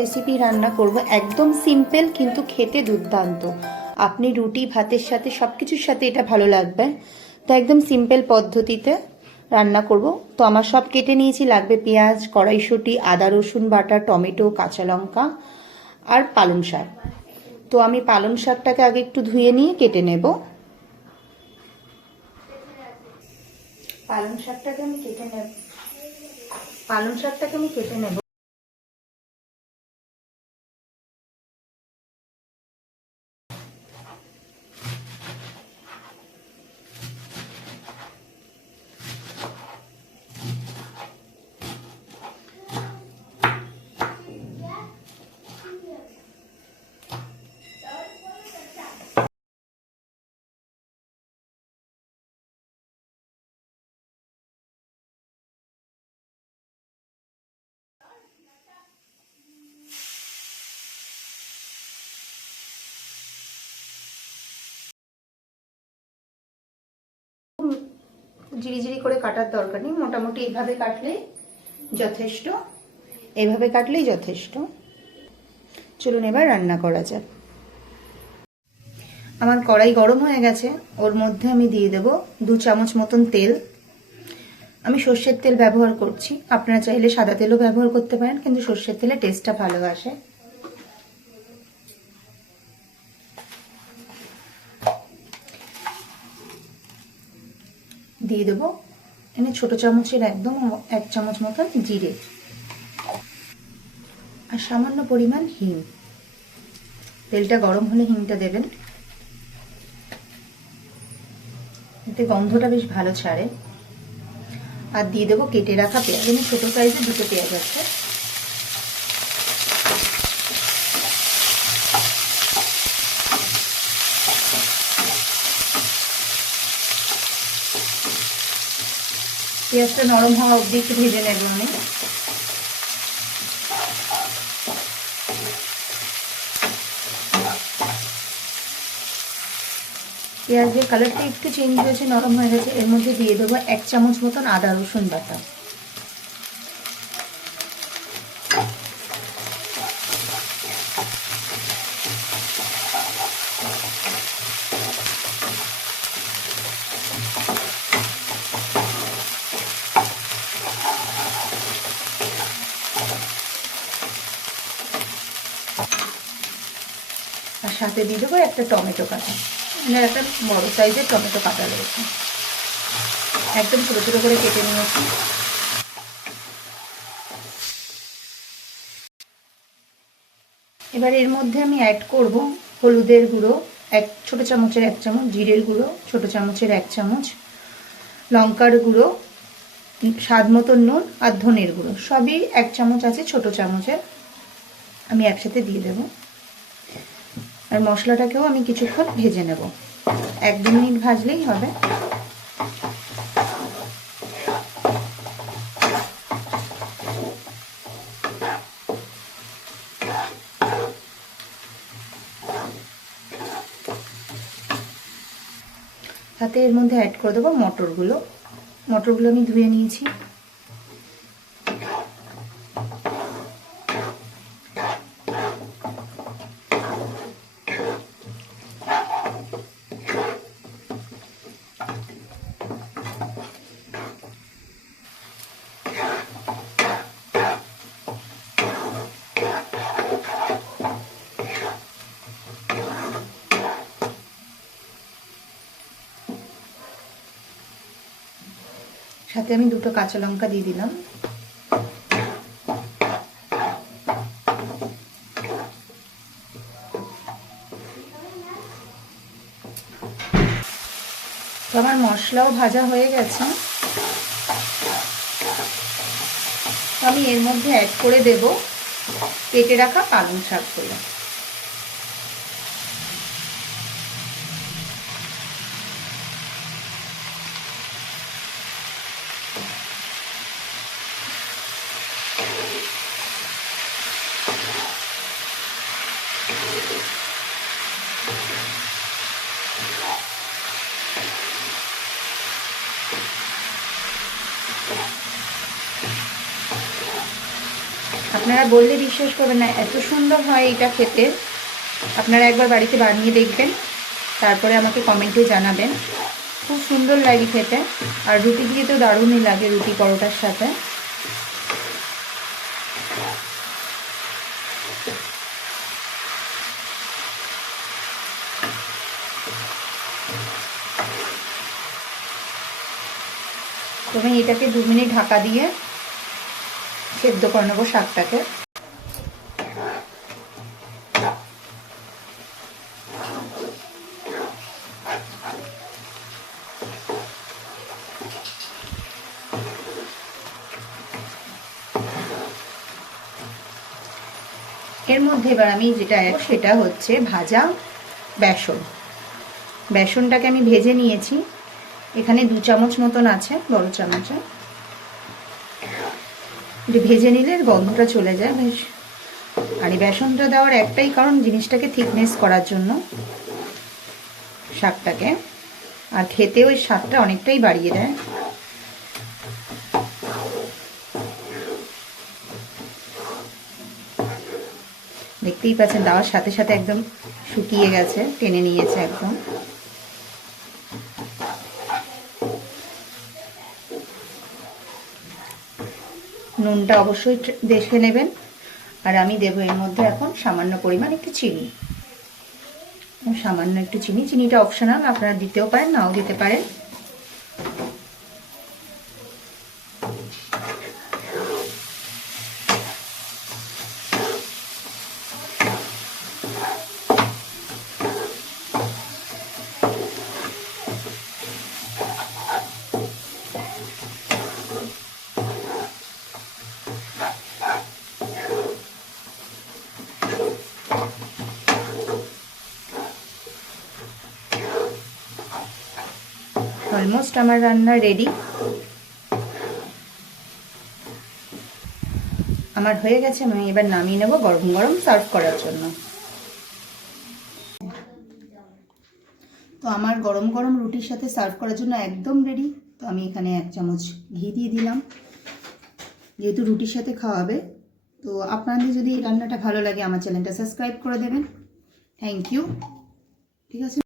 Recipe রান্না করব, একদম সিম্পল কিন্তু খেতে দুর্দান্ত। আপনি রুটি ভাতের সাথে সব কিছুর সাথে এটা ভালো লাগবে। তো একদম সিম্পল পদ্ধতিতে রান্না করব। তো আমার সব কেটে নিয়েছি। লাগবে পেঁয়াজ, কড়াইশুঁটি, আদা রসুন বাটা, টমেটো, কাঁচা লঙ্কা আর পালং শাক। তো আমি পালং শাকটাকে আগে একটু ধুয়ে নিয়ে কেটে নেব। পালং শাকটাকে আমি কেটে নেব। ঝিরিঝিরি করে কাটার দরকার নেই, মোটামুটি এইভাবে কাটলেই যথেষ্ট। চলুন এবার রান্না করা যাক। আমার কড়াই গরম হয়ে গেছে, ওর মধ্যে আমি দিয়ে দেব 2 চামচ মতন তেল। আমি সর্ষের তেল ব্যবহার করছি, আপনারা চাইলে সাদা তেলও ব্যবহার করতে পারেন, কিন্তু সর্ষের তেলে টেস্টটা ভালো আসে। দিয়ে দেবো এখানে ছোট চামচের একদম 1 চামচ মতো জিরে আর সামান্য পরিমাণ হিং। তেলটা গরম হলে হিংটা দেবেন, এতে গন্ধটা বেশ ভালো ছাড়ে। আর দিয়ে দেবো কেটে রাখা পেঁয়াজ। আমি ছোট সাইজে 2টো পেঁয়াজ আছে। পেঁয়াজটা নরম হওয়া অবধি একটু ভেজে নেব আমি। পেঁয়াজের কালারটা একটু চেঞ্জ হয়েছে, নরম হয়ে গেছে। এর মধ্যে দিয়ে দেবো 1 চামচ মতন আদা রসুন বাটা। আর সাথে দিয়ে দেবো একটা টমেটো কাটা। মানে একটা বড় সাইজের টমেটো কাটা রয়েছে, একদম ছোটো ছোটো করে কেটে নিয়েছি। এবার এর মধ্যে আমি অ্যাড করব হলুদের গুঁড়ো ছোটো চামচের 1 চামচ, জিরের গুঁড়ো ছোটো চামচের 1 চামচ, লঙ্কার গুঁড়ো, স্বাদ মতো নুন আর ধনের গুঁড়ো সবই 1 চামচ আছে ছোটো চামচের, আমি একসাথে দিয়ে দেব। আর মশলাটাকেও আমি কিছুক্ষণ ভেজে নেব, 1-2 মিনিট ভাজলেই হবে। সাথে এর মধ্যে অ্যাড করে দেবো মটরগুলো আমি ধুয়ে নিয়েছি। সাথে আমি 2টো কাঁচা লঙ্কা দিয়ে দিলাম। তো আমার মশলাও ভাজা হয়ে গেছে, আমি এর মধ্যে অ্যাড করে দেব কেটে রাখা পালং শাকগুলো। আপনারা বললে বিশ্বাস করবেন না, এত সুন্দর হয় এটা খেতে। আপনারা একবার বাড়িতে বানিয়ে দেখবেন, তারপরে আমাকে কমেন্টে জানাবেন। খুব সুন্দর লাগে খেতে, আর রুটি দিয়ে তো দারুণই লাগে, রুটি পরোটার সাথে। তবে এটাকে 2 মিনিট ঢাকা দিয়ে সেদ্ধ করে নেবো শাকটাকে। এর মধ্যে এবার আমি যেটা সেটা হচ্ছে ভাজা বেসন। বেসনটাকে আমি ভেজে নিয়েছি, এখানে 2 চামচ মতন আছে, বড় চামচে। ভেজে নিলে গন্ধটা চলে যায় বেশ। আর এই বেসনটা দেওয়ার একটাই কারণ, জিনিসটাকে থিকনেস করার জন্য শাকটাকে, আর খেতে ওই স্বাদটা অনেকটাই বাড়িয়ে দেয়। দেখতেই পাচ্ছেন দেওয়ার সাথে সাথে একদম শুকিয়ে গেছে, টেনে নিয়েছে একদম। নুনটা অবশ্যই দেখে নেবেন। আর আমি দেবো এর মধ্যে এখন সামান্য পরিমাণ একটু চিনি, সামান্য একটু চিনি। চিনিটা অপশনাল, আপনারা দিতেও পারেন, নাও দিতে পারেন। অলমোস্ট আমার রান্না রেডি। আমার হয়ে গেছে, আমি এবার নামিয়ে নেব গরম গরম সার্ভ করার জন্য। তো আমার গরম গরম রুটির সাথে সার্ভ করার জন্য একদম রেডি। তো আমি এখানে 1 চামচ ঘি দিয়ে দিলাম, যেহেতু রুটির সাথে খাওয়াবে। তো আপনাদের যদি রান্নাটা ভালো লাগে আমার চ্যানেলটা সাবস্ক্রাইব করে দেবেন। Thank you. ঠিক আছে।